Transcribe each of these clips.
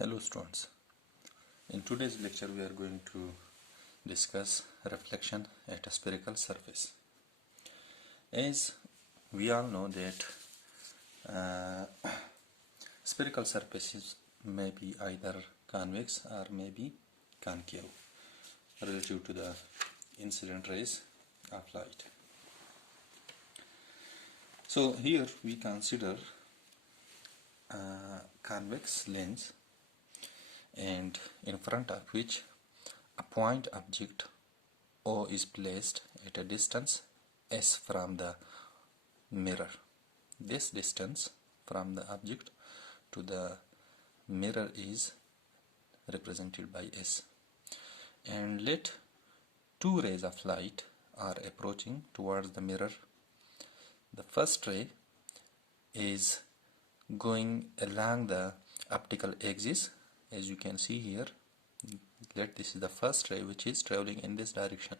Hello students, in today's lecture we are going to discuss reflection at a spherical surface. As we all know that spherical surfaces may be either convex or may be concave relative to the incident rays of light. So here we consider a convex lens, and in front of which a point object O is placed at a distance S from the mirror. This distance from the object to the mirror is represented by S. And let two rays of light are approaching towards the mirror. The first ray is going along the optical axis, as you can see here. Let this is the first ray which is traveling in this direction.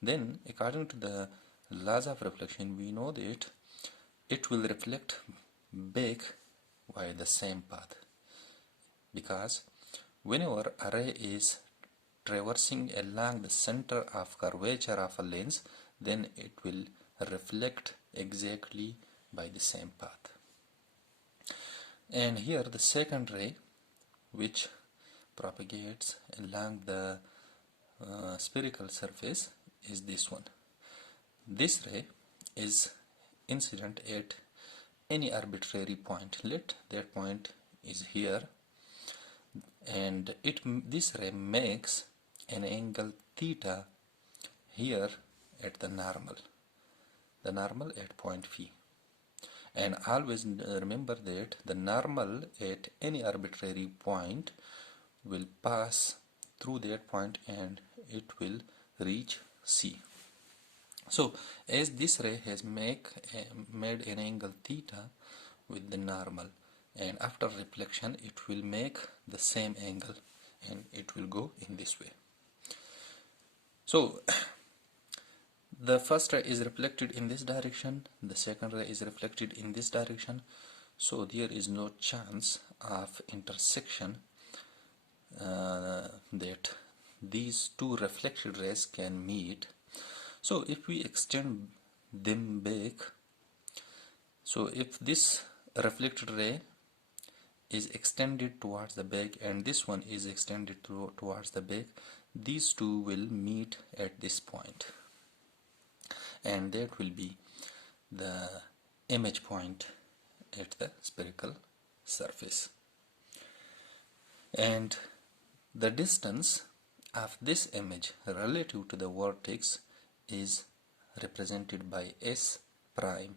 Then, according to the laws of reflection, we know that it will reflect back via the same path, because whenever a ray is traversing along the center of curvature of a lens, then it will reflect exactly by the same path. And here the second ray, which propagates along the spherical surface, is this one. This ray is incident at any arbitrary point. Let that point is here, and this ray makes an angle theta here at the normal at point Phi. And always remember that the normal at any arbitrary point will pass through that point and it will reach C. So as this ray has made an angle theta with the normal, and after reflection it will make the same angle and it will go in this way. So the first ray is reflected in this direction, the second ray is reflected in this direction, so there is no chance of intersection that these two reflected rays can meet. So if we extend them back, so if this reflected ray is extended towards the back and this one is extended towards the back, these two will meet at this point, and that will be the image point at the spherical surface. And the distance of this image relative to the vertex is represented by S prime.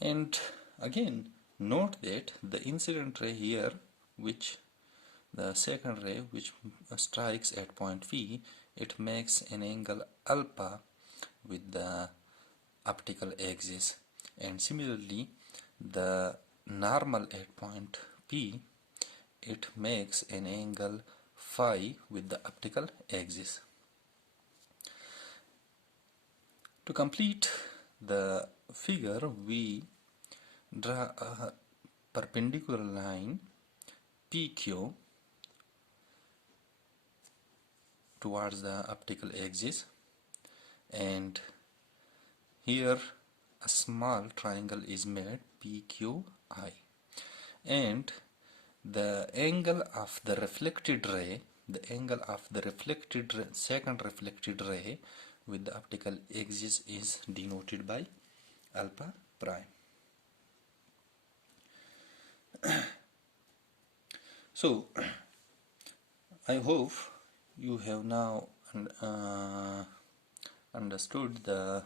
And again, note that the incident ray here, which the second ray which strikes at point Phi, it makes an angle alpha with the optical axis, and similarly the normal at point P, it makes an angle phi with the optical axis. To complete the figure, we draw a perpendicular line PQ towards the optical axis, and here a small triangle is made PQI, and the angle of the reflected ray, second reflected ray with the optical axis is denoted by alpha prime. So I hope you have now understood the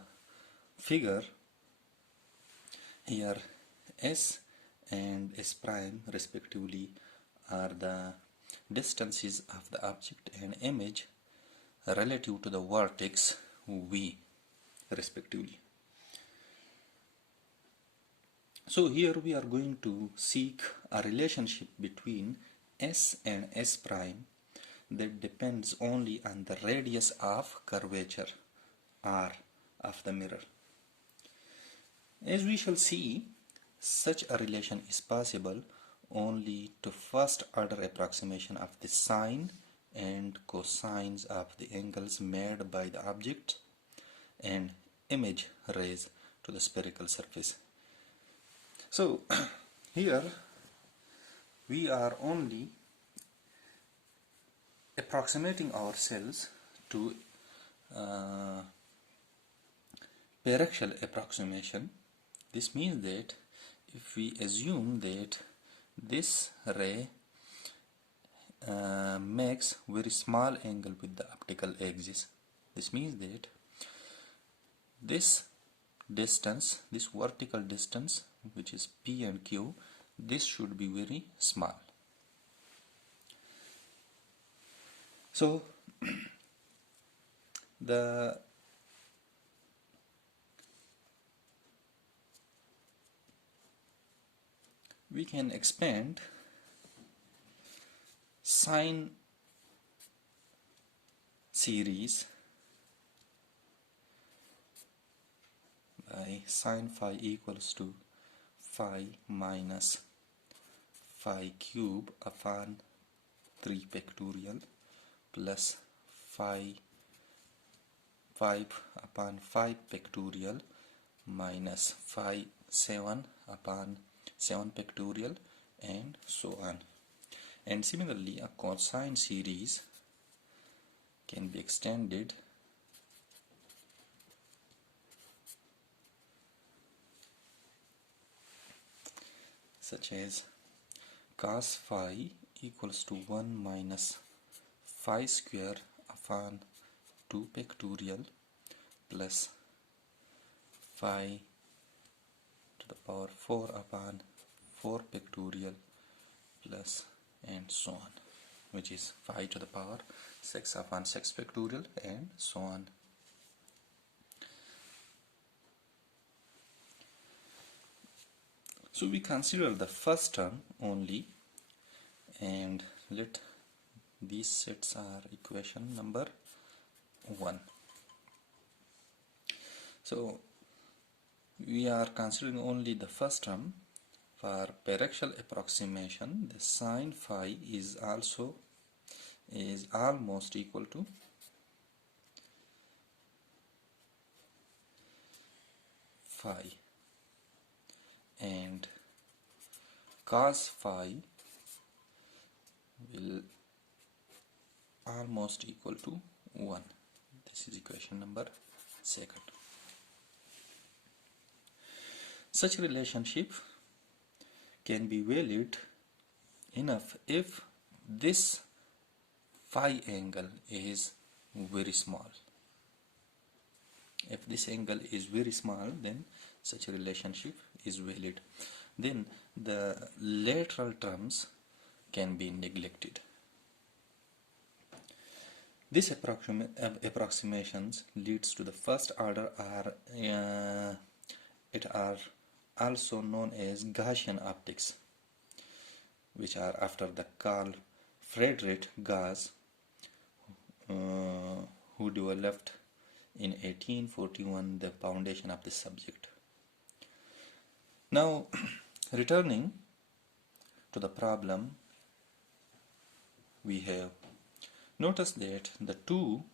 figure. Here S and S prime respectively are the distances of the object and image relative to the vertex V respectively. So here we are going to seek a relationship between S and S prime that depends only on the radius of curvature R of the mirror. As we shall see, Such a relation is possible only to first order approximation of the sine and cosines of the angles made by the object and image rays to the spherical surface. So here we are only approximating ourselves to paraxial approximation. This means that if we assume that this ray makes very small angle with the optical axis, this means that this distance, this vertical distance, which is P and Q, this should be very small. So we can expand sine series by sine phi equals to phi minus phi cube upon 3 factorial plus phi 5 upon 5 factorial minus phi 7 upon 7 factorial and so on. And similarly, a cosine series can be extended such as cos phi equals to 1 minus phi square upon 2 factorial plus phi to the power 4 upon 4 factorial plus and so on, which is phi to the power 6 upon 6 factorial and so on. So we consider the first term only, and let these sets are equation number 1. So we are considering only the first term. For paraxial approximation, the sine phi is almost equal to phi, and cos phi will almost equal to 1. This is equation number 2. Such relationship can be valid enough if this phi angle is very small. If this angle is very small, then such a relationship is valid. Then the lateral terms can be neglected. This approximations leads to the first order it are also known as Gaussian optics, which are after the Carl Friedrich Gauss, who developed in 1841 the foundation of this subject. Now, returning to the problem we have, notice that the two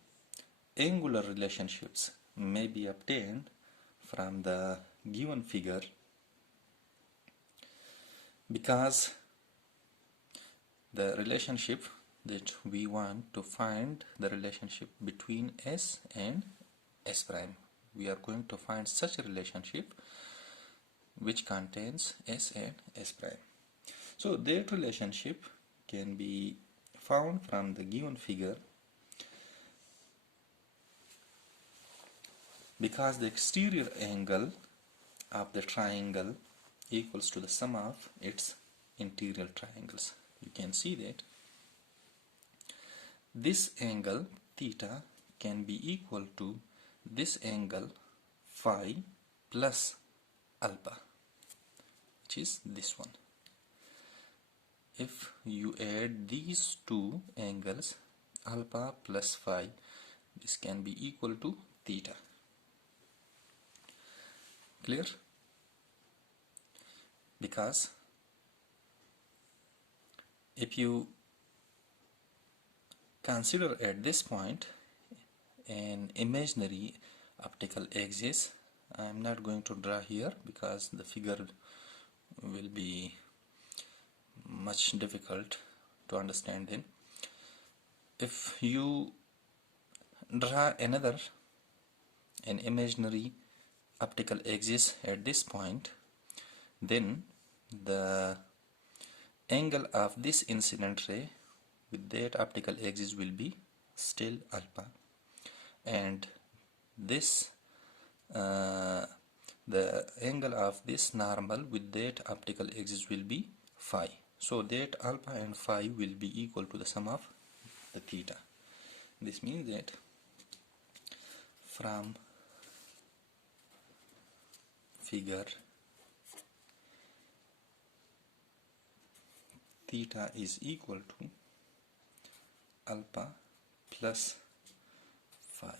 angular relationships may be obtained from the given figure because the relationship that we want to find, the relationship between S and S prime, we are going to find such a relationship which contains S and S prime. So that relationship can be found from the given figure because the exterior angle of the triangle equals to the sum of its interior triangles. You can see that this angle theta can be equal to this angle phi plus alpha, which is this one. If you add these two angles, alpha plus phi, this can be equal to theta. Clear? because if you consider at this point an imaginary optical axis, I am not going to draw here because the figure will be much difficult to understand then. If you draw an imaginary optical axis at this point, then the angle of this incident ray with that optical axis will be still alpha, and this the angle of this normal with that optical axis will be phi. So that alpha and phi will be equal to the sum of the theta. This means that from figure, theta is equal to alpha plus phi,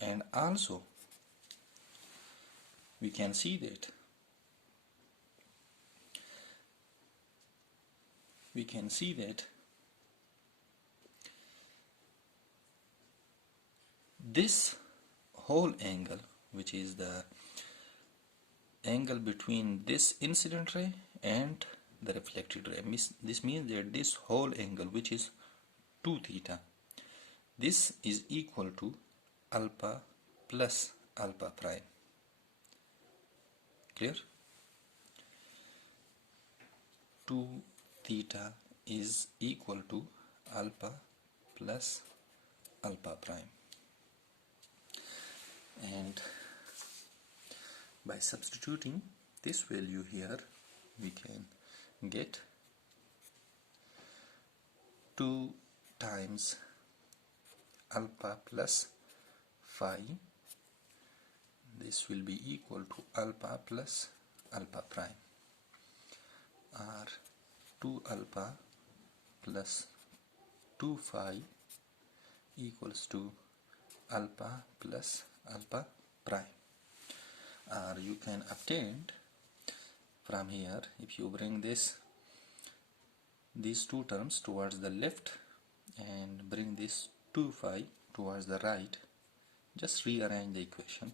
and also we can see that this whole angle, which is the angle between this incident ray and the reflected ray, this means that this whole angle, which is 2 theta, this is equal to alpha plus alpha prime. Clear? 2 theta is equal to alpha plus alpha prime, and by substituting this value here, we can get 2 times alpha plus phi. This will be equal to alpha plus alpha prime, or 2 alpha plus 2 phi equals to alpha plus alpha prime. Or you can obtain from here, if you bring these two terms towards the left and bring this 2 phi towards the right, just rearrange the equation,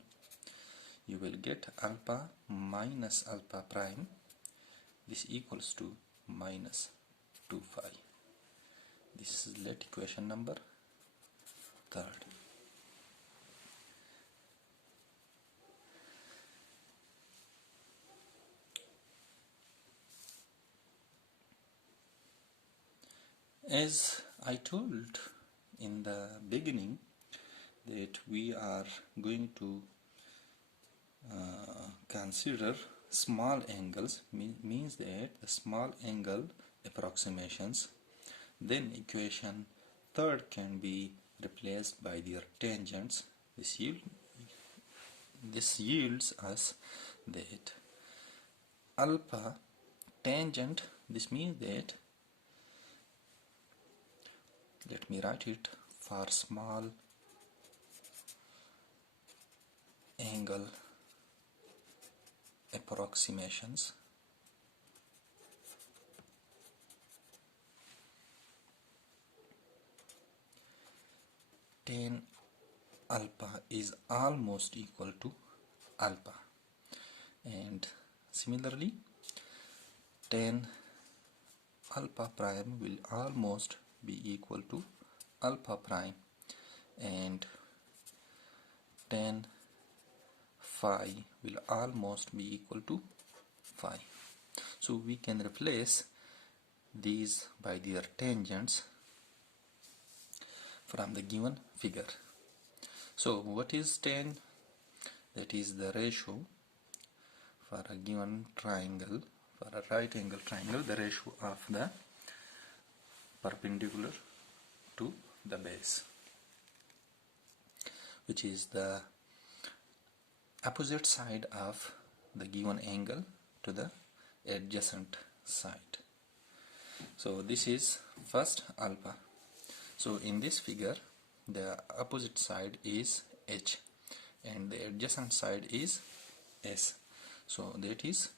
you will get alpha minus alpha prime. This equals to minus 2 phi. This is let equation number 3rd. As I told in the beginning that we are going to consider small angles, means that the small angle approximations, then equation 3rd can be replaced by their tangents. This yields us that alpha tangent, this means that, let me write it, for small angle approximations, tan alpha is almost equal to alpha, and similarly tan alpha prime will almost be equal to alpha prime, and tan phi will almost be equal to phi. So we can replace these by their tangents from the given figure. So what is tan? That is the ratio for a given triangle, for a right angle triangle, the ratio of the perpendicular to the base, which is the opposite side of the given angle to the adjacent side. So this is first alpha. So in this figure, the opposite side is H and the adjacent side is S. So that is,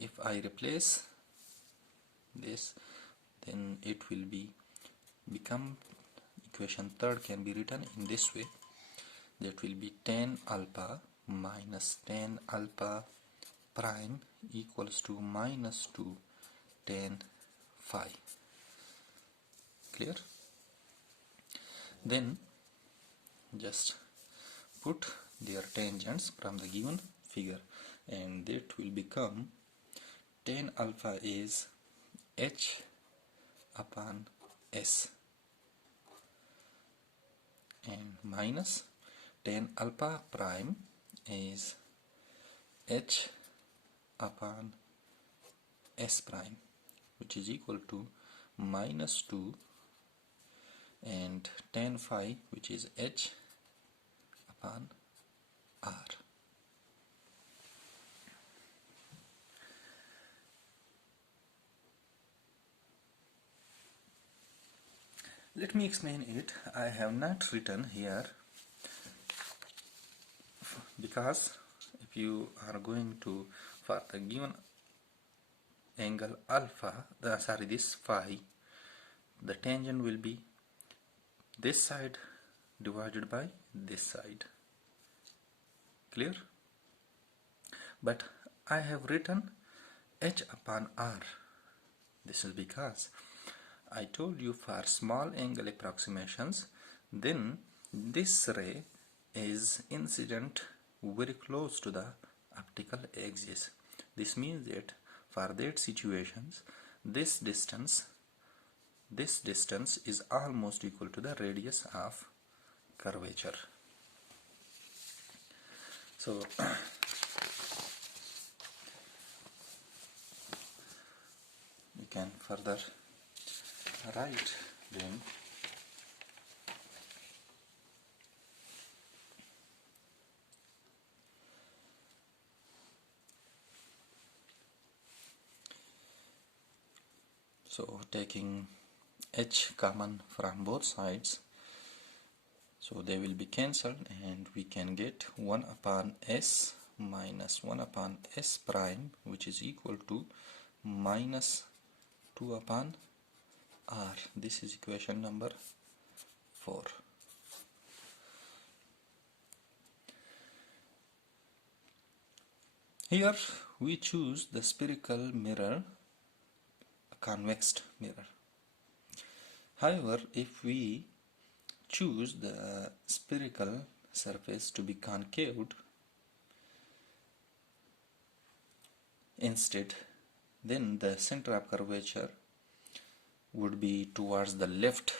if I replace this, then it will become equation third can be written in this way. That will be tan alpha minus tan alpha prime equals to minus 2 tan phi. Clear? Then just put their tangents from the given figure, and that will become tan alpha is h upon s, and minus tan alpha prime is h upon s prime, which is equal to minus 2, and tan phi, which is h upon r. Let me explain it. I have not written here because if you are going to, for the given angle alpha, this phi, the tangent will be this side divided by this side. Clear? But I have written h upon r. This is because I told you for small angle approximations, then this ray is incident very close to the optical axis. This means that for that situations, this distance is almost equal to the radius of curvature. So you can further write then so taking h common from both sides, so they will be cancelled, and we can get 1 upon s minus 1 upon s prime, which is equal to minus 2 upon r. This is equation number 4. Here we choose the spherical mirror, a convex mirror. However, if we choose the spherical surface to be concaved instead, then the center of curvature would be towards the left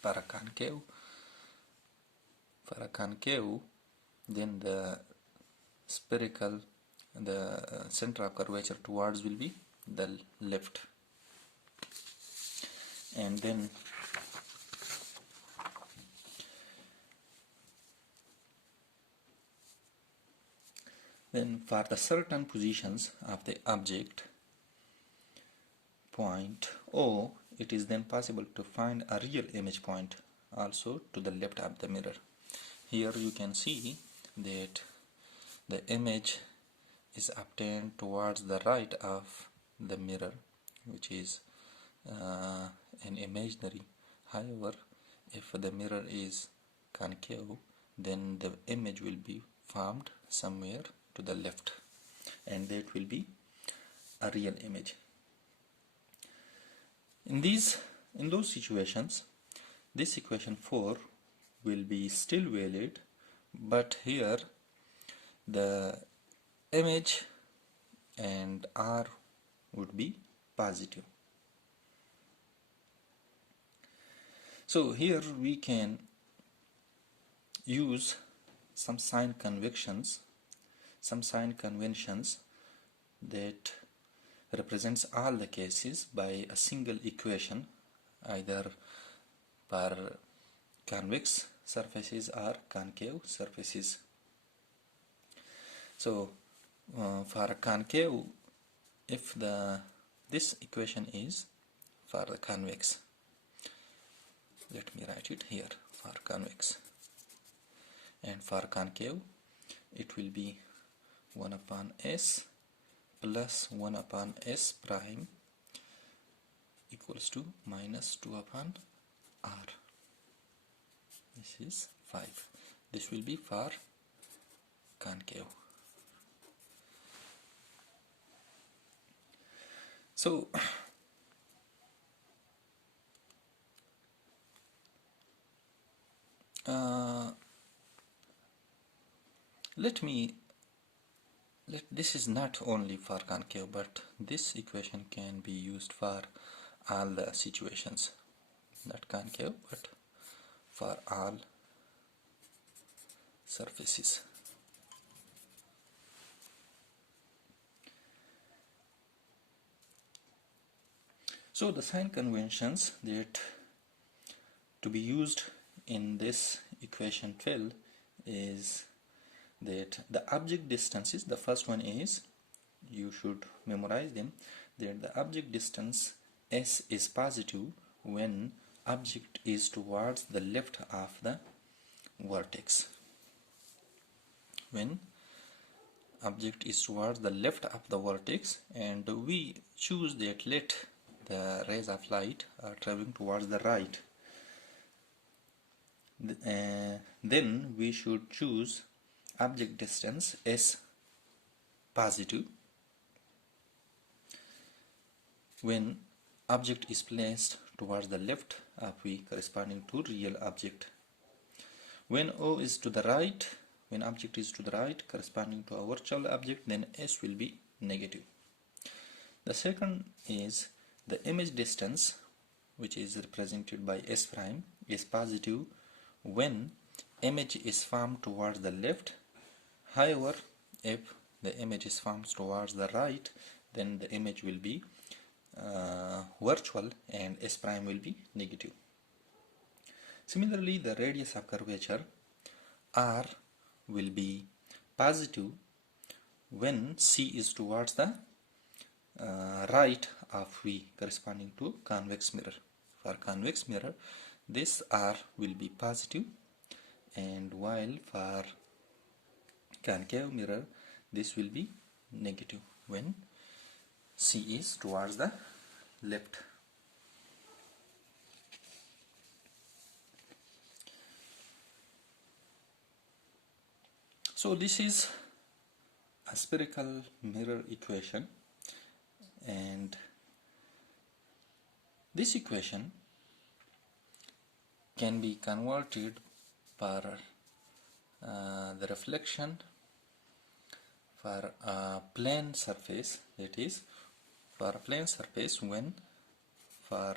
for a concave. For a concave, then the center of curvature towards will be the left, and then for the certain positions of the object point O, it is then possible to find a real image point also to the left of the mirror. Here you can see that the image is obtained towards the right of the mirror, which is an imaginary. However, if the mirror is concave, then the image will be formed somewhere to the left, and that will be a real image. In those situations, this equation 4 will be still valid, but here the image and r would be positive. So here we can use some sign conventions that represents all the cases by a single equation, either for convex surfaces or concave surfaces. So for a concave, if this equation is for the convex, let me write it here for convex, and for concave it will be 1 upon s plus 1 upon s prime equals to minus 2 upon r. This is 5. This will be for concave. So this is not only for concave, but this equation can be used for all the situations, not concave but for all surfaces. So the sign conventions that to be used in this equation 12 is that the object distances, the first one is, you should memorize them, that the object distance s is positive when object is towards the left of the vertex. When object is towards the left of the vertex, and we choose that let the rays of light are traveling towards the right, then we should choose object distance s positive when object is placed towards the left of v corresponding to real object. When O is to the right, when object is to the right corresponding to a virtual object, then s will be negative. The second is the image distance, which is represented by s prime, is positive when image is formed towards the left. However, if the image is formed towards the right, then the image will be virtual and s prime will be negative. Similarly, the radius of curvature r will be positive when c is towards the right of v corresponding to convex mirror. For convex mirror, this r will be positive, and while for concave mirror, this will be negative when c is towards the left. So this is a spherical mirror equation, and this equation can be converted for the reflection for a plane surface, that is for a plane surface, when for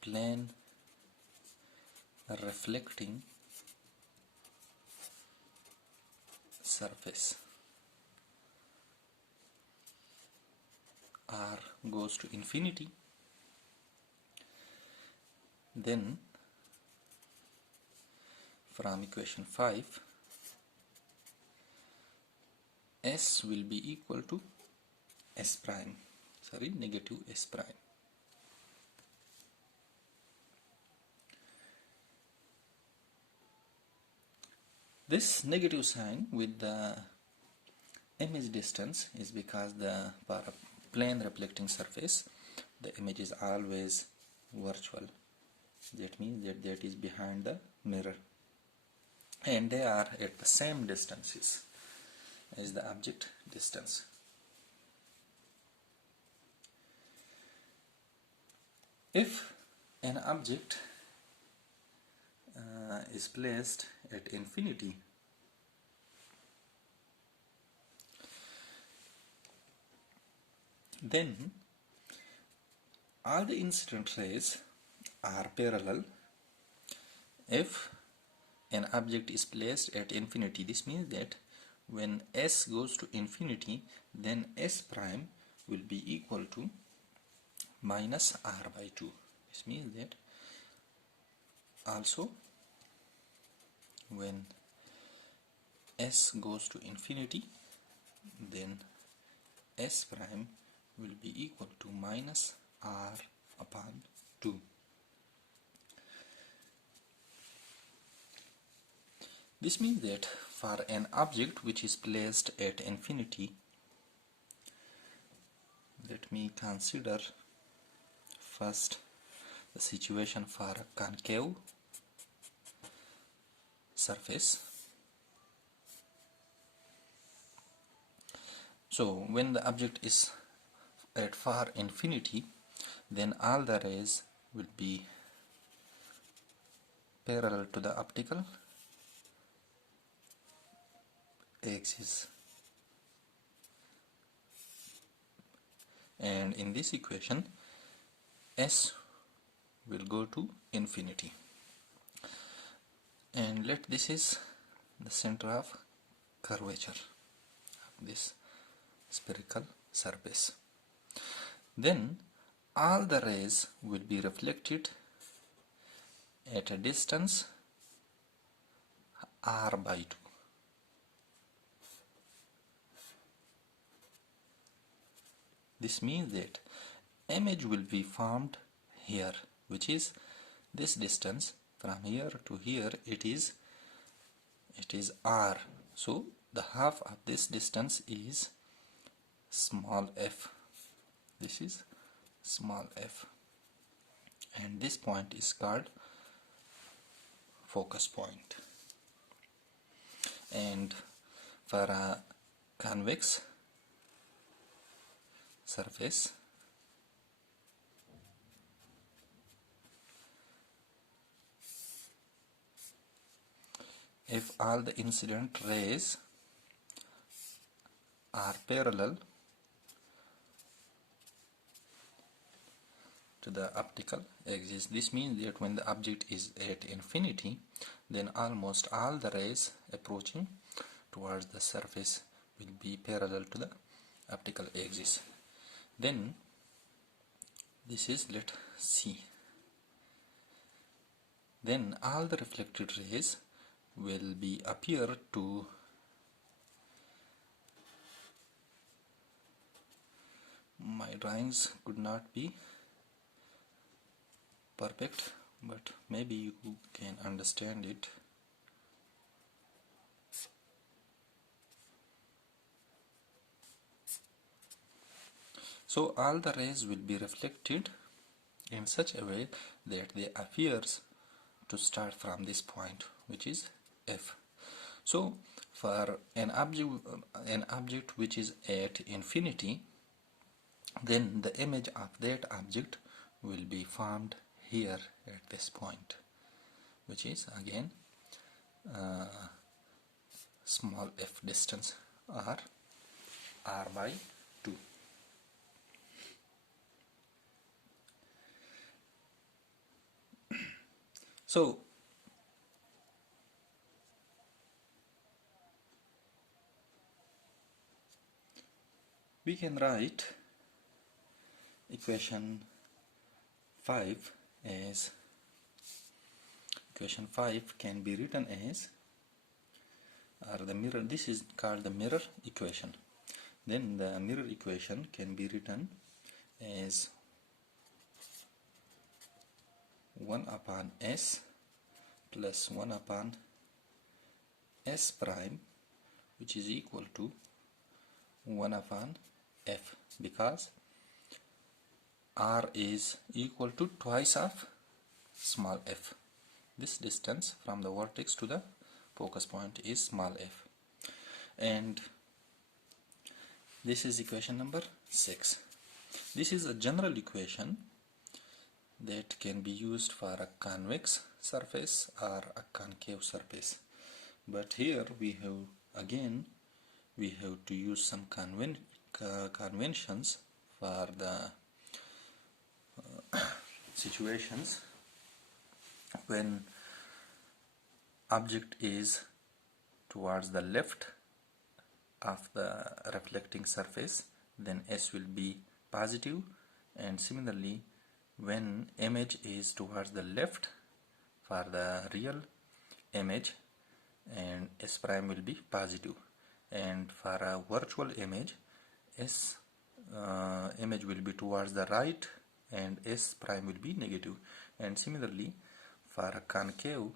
plane reflecting surface r goes to infinity, then from equation 5 s will be equal to s prime, negative s prime. This negative sign with the image distance is because for a plane reflecting surface, the image is always virtual. That means that is behind the mirror, and they are at the same distances as the object distance. If an object is placed at infinity, then all the incident rays are parallel. If an object is placed at infinity, this means that when s goes to infinity, then s prime will be equal to minus r by 2. This means that also when s goes to infinity, then s prime will be equal to minus r upon 2. This means that for an object which is placed at infinity, let me consider first the situation for a concave surface. So when the object is at far infinity, then all the rays will be parallel to the optical axis, and in this equation S will go to infinity, and let this is the center of curvature of this spherical surface. Then all the rays will be reflected at a distance r by 2. This means that image will be formed here, which is this distance from here to here. It is r. So the half of this distance is small f. This is small f, and this point is called focus point. And for a convex surface, if all the incident rays are parallel to the optical axis, this means that when the object is at infinity, then almost all the rays approaching towards the surface will be parallel to the optical axis. Then this is, let C. Then all the reflected rays will be appear to my drawings could not be perfect, but maybe you can understand it. So all the rays will be reflected in such a way that they appears to start from this point, which is F. So for an object which is at infinity, then the image of that object will be formed here at this point, which is again small f distance, or r by 2. So we can write equation 5 as, equation 5 can be written as, or the mirror, this is called the mirror equation. Then the mirror equation can be written as 1 upon s plus 1 upon s prime, which is equal to 1 upon f, because r is equal to twice of small f. This distance from the vertex to the focus point is small f, and this is equation number 6. This is a general equation that can be used for a convex surface or a concave surface, but here we have to use some conventions for the situations when object is towards the left of the reflecting surface, then S will be positive, and similarly when image is towards the left for the real image, and S prime will be positive, and for a virtual image, S image will be towards the right and S prime will be negative. And similarly for a concave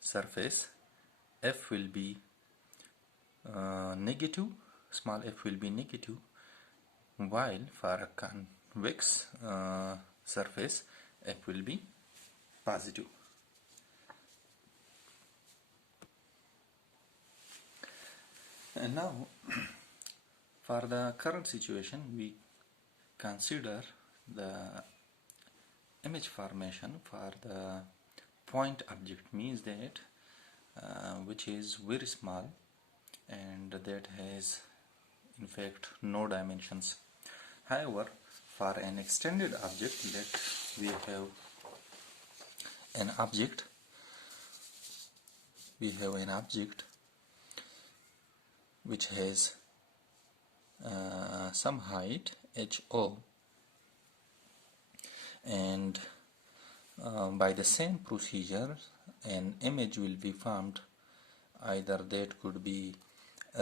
surface, f will be negative, small f will be negative, while for a convex surface f will be positive. And now for the current situation we consider the image formation for the point object, means that which is very small and that has in fact no dimensions. However, for an extended object, let we have an object which has some height HO, and by the same procedure an image will be formed, either that could be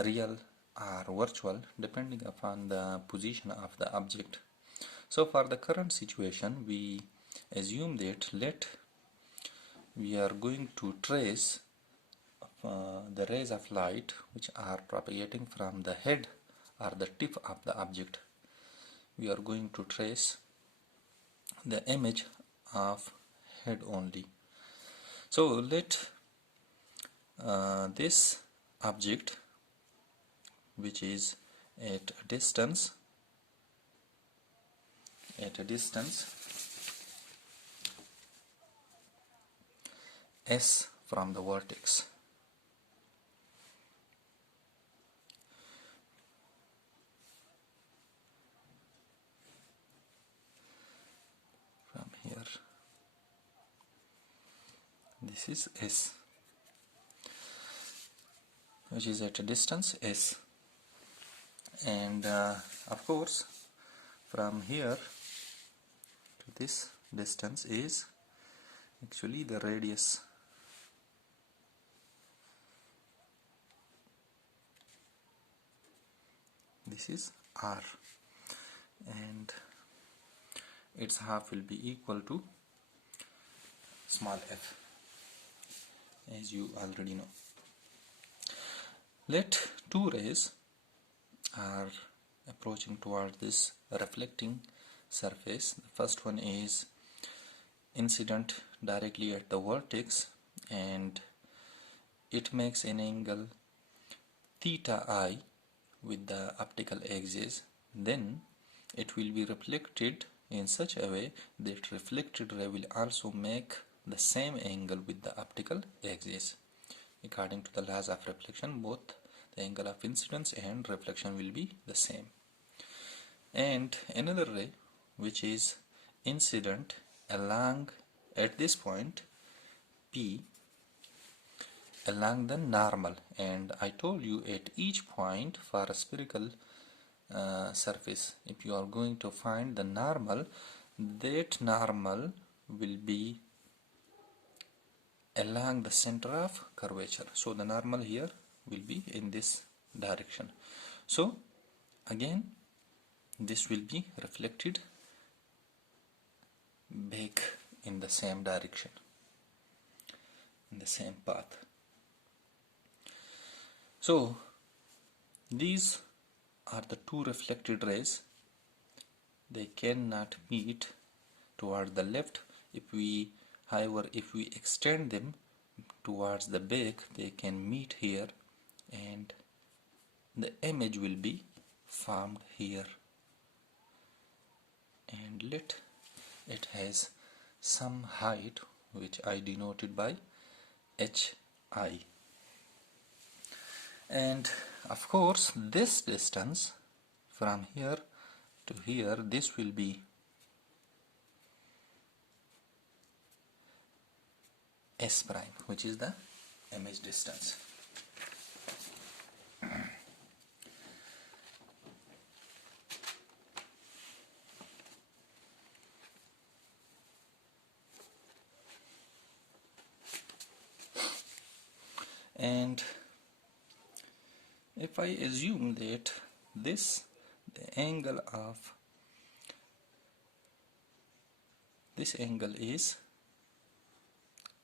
real or virtual depending upon the position of the object. So for the current situation we assume that we are going to trace the rays of light which are propagating from the head or the tip of the object. We are going to trace the image of head only. So let this object, which is at a distance S from the vertex, from here, this is S, which is at a distance S, and of course from here to this distance is actually the radius. This is R, and its half will be equal to small f, as you already know. Let two rays are approaching toward this reflecting surface. The first one is incident directly at the vertex and it makes an angle theta I with the optical axis. Then it will be reflected in such a way that reflected ray will also make the same angle with the optical axis. According to the laws of reflection, both the angle of incidence and reflection will be the same. And another ray which is incident along at this point P along the normal, and I told you at each point for a spherical surface, if you are going to find the normal, that normal will be along the center of curvature. So the normal here will be in this direction. So again this will be reflected back in the same direction, in the same path. So these are the two reflected rays. They cannot meet toward the left. However, if we extend them towards the back, they can meet here and the image will be formed here, and let it has some height which I denoted by HI. And of course this distance from here to here, this will be S prime, which is the image distance. And if I assume that the angle of this angle is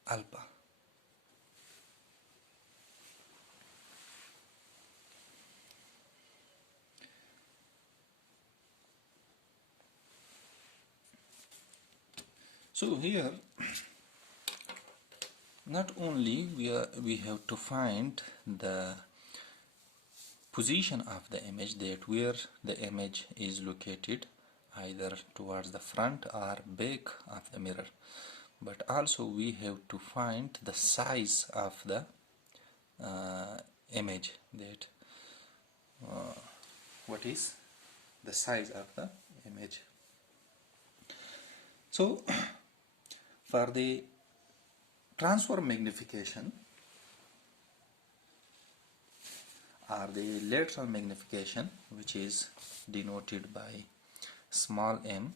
alpha, So here not only we have to find the position of the image, that where the image is located, either towards the front or back of the mirror, but also we have to find the size of the image, that what is the size of the image. So for the transform magnification or the lateral magnification, which is denoted by small m,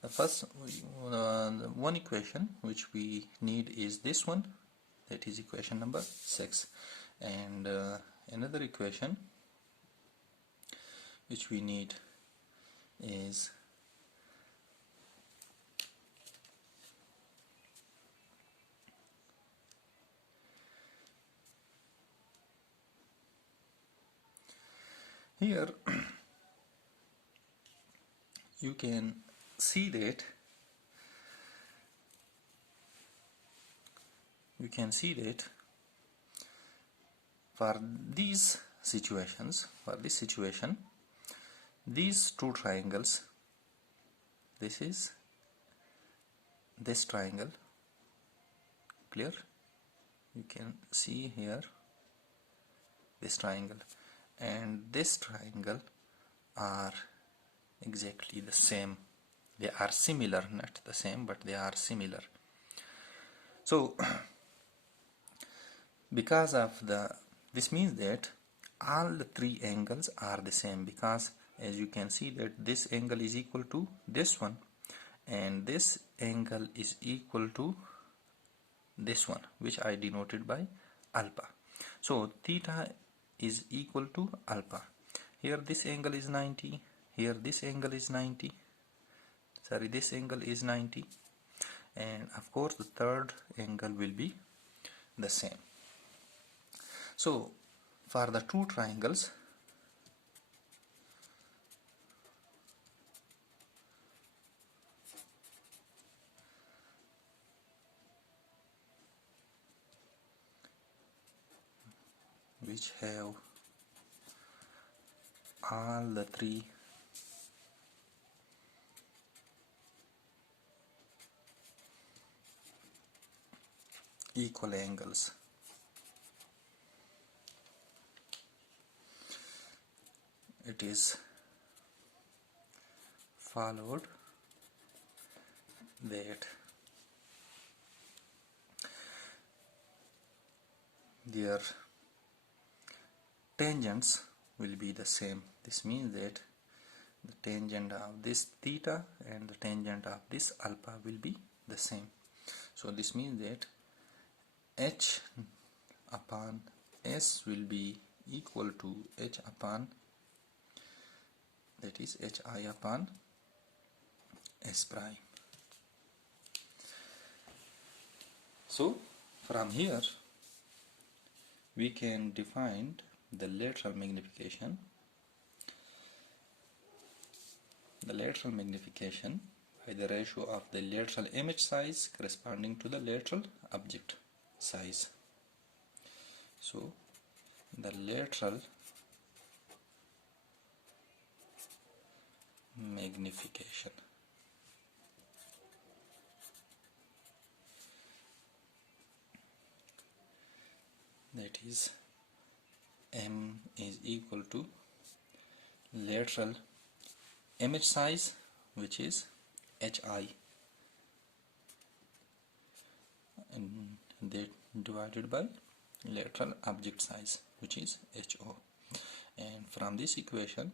the first one equation which we need is this one, that is equation number 6, and another equation which we need is here. You can see that for these situations, for this situation, these two triangles, this is this triangle, clear? You can see here this triangle and this triangle are exactly the same. They are similar, not the same, but they are similar. So because of this means that all the three angles are the same, because as you can see that this angle is equal to this one and this angle is equal to this one, which I denoted by alpha. So theta is equal to alpha. Here this angle is 90, here this angle is 90, sorry, this angle is 90, and of course the third angle will be the same. So for the two triangles, which have all the three equal angles, it is followed that their tangents will be the same. This means that the tangent of this theta and the tangent of this alpha will be the same. So this means that h upon s will be equal to h upon, that is hi upon s prime. So from here we can define the lateral magnification. The lateral magnification by the ratio of the lateral image size corresponding to the lateral object size. So the lateral magnification, that is m is equal to lateral image size, which is hi, and that divided by lateral object size, which is ho. And from this equation,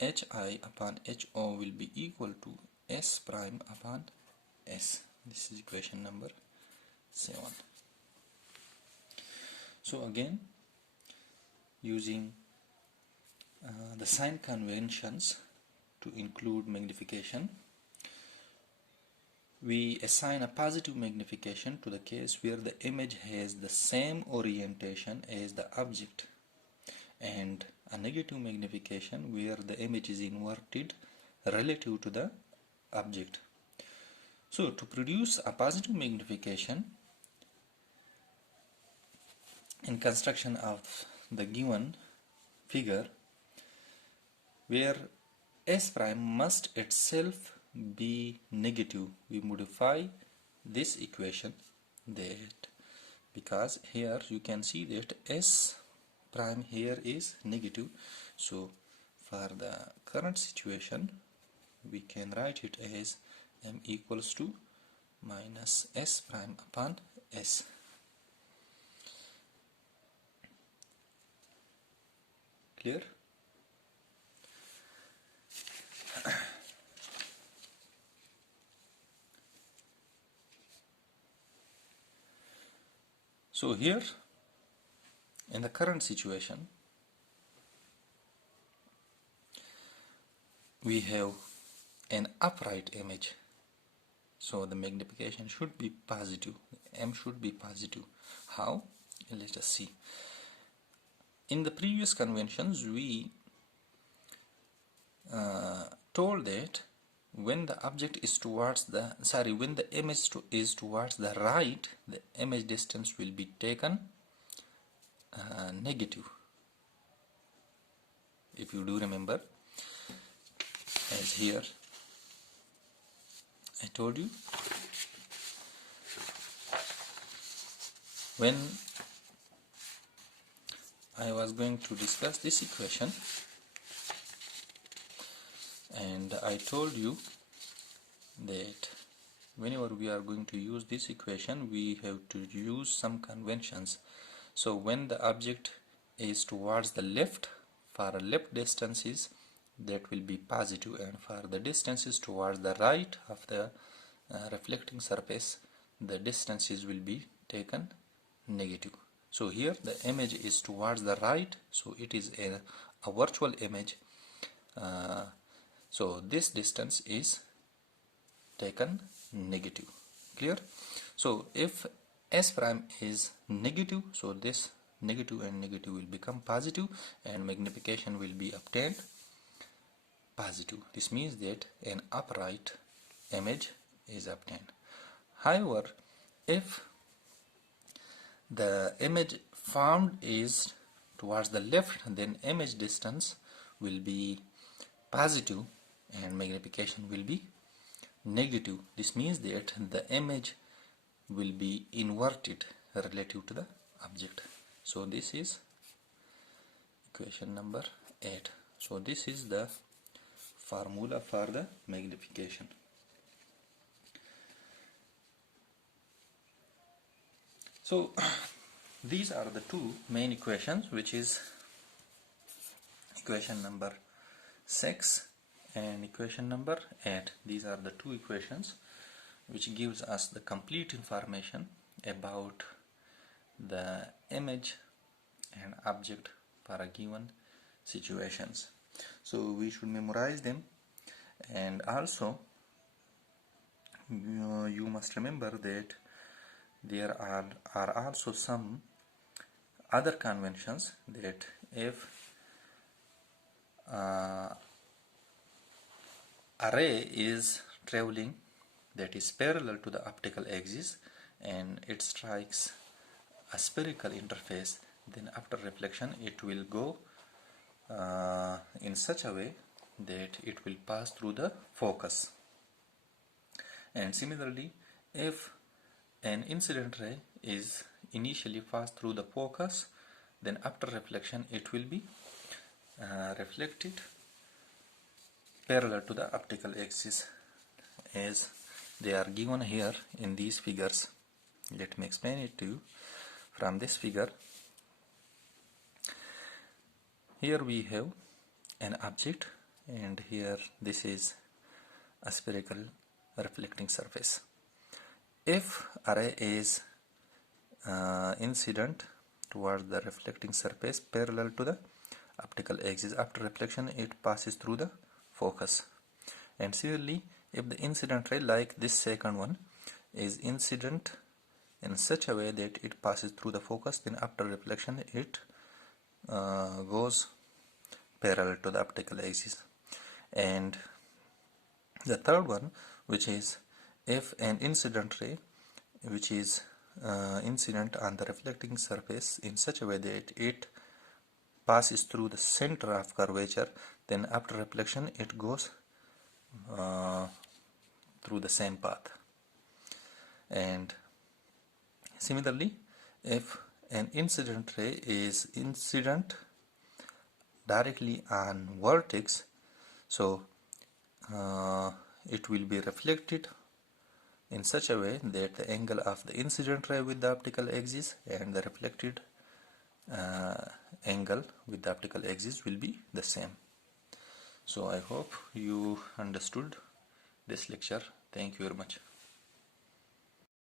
hi upon ho will be equal to s prime upon s. This is equation number 7. So again, using the sign conventions to include magnification, we assign a positive magnification to the case where the image has the same orientation as the object, and a negative magnification where the image is inverted relative to the object. So to produce a positive magnification in construction of the given figure, where S prime must itself be negative, we modify this equation, that because here you can see that S prime here is negative, so for the current situation we can write it as m equals to minus S prime upon S. Clear? So here in the current situation we have an upright image, so the magnification should be positive, m should be positive. How? Let us see. In the previous conventions we told that when the object is towards the when the image is towards the right, the image distance will be taken negative. If you do remember, as here I told you, when I was going to discuss this equation, and I told you that whenever we are going to use this equation we have to use some conventions. So when the object is towards the left, for left distances that will be positive, and for the distances towards the right of the reflecting surface, the distances will be taken negative. So here the image is towards the right, so it is a virtual image, so this distance is taken negative. Clear? So if S prime is negative, so this negative and negative will become positive and magnification will be obtained positive. This means that an upright image is obtained. However, if the image formed is towards the left, then image distance will be positive and magnification will be negative. This means that the image will be inverted relative to the object. So this is equation number 8. So this is the formula for the magnification. So these are the two main equations, which is equation number 6 and equation number 8. These are the two equations which gives us the complete information about the image and object for a given situations. So we should memorize them, and also you must remember that there are also some other conventions that if array is traveling, that is parallel to the optical axis, and it strikes a spherical interface, then after reflection it will go in such a way that it will pass through the focus. And similarly, if an incident ray is initially passed through the focus, then after reflection it will be reflected parallel to the optical axis, as they are given here in these figures. Let me explain it to you from this figure. Here we have an object, and here this is a spherical reflecting surface. If array is incident towards the reflecting surface parallel to the optical axis, after reflection it passes through the focus. And similarly, if the incident ray, like this second one, is incident in such a way that it passes through the focus, then after reflection it goes parallel to the optical axis. And The third one, which is if an incident ray which is incident on the reflecting surface in such a way that it passes through the center of curvature, then after reflection it goes through the same path. And similarly, if an incident ray is incident directly on vertex, so it will be reflected in such a way that the angle of the incident ray with the optical axis and the reflected angle with the optical axis will be the same. So I hope you understood this lecture. Thank you very much.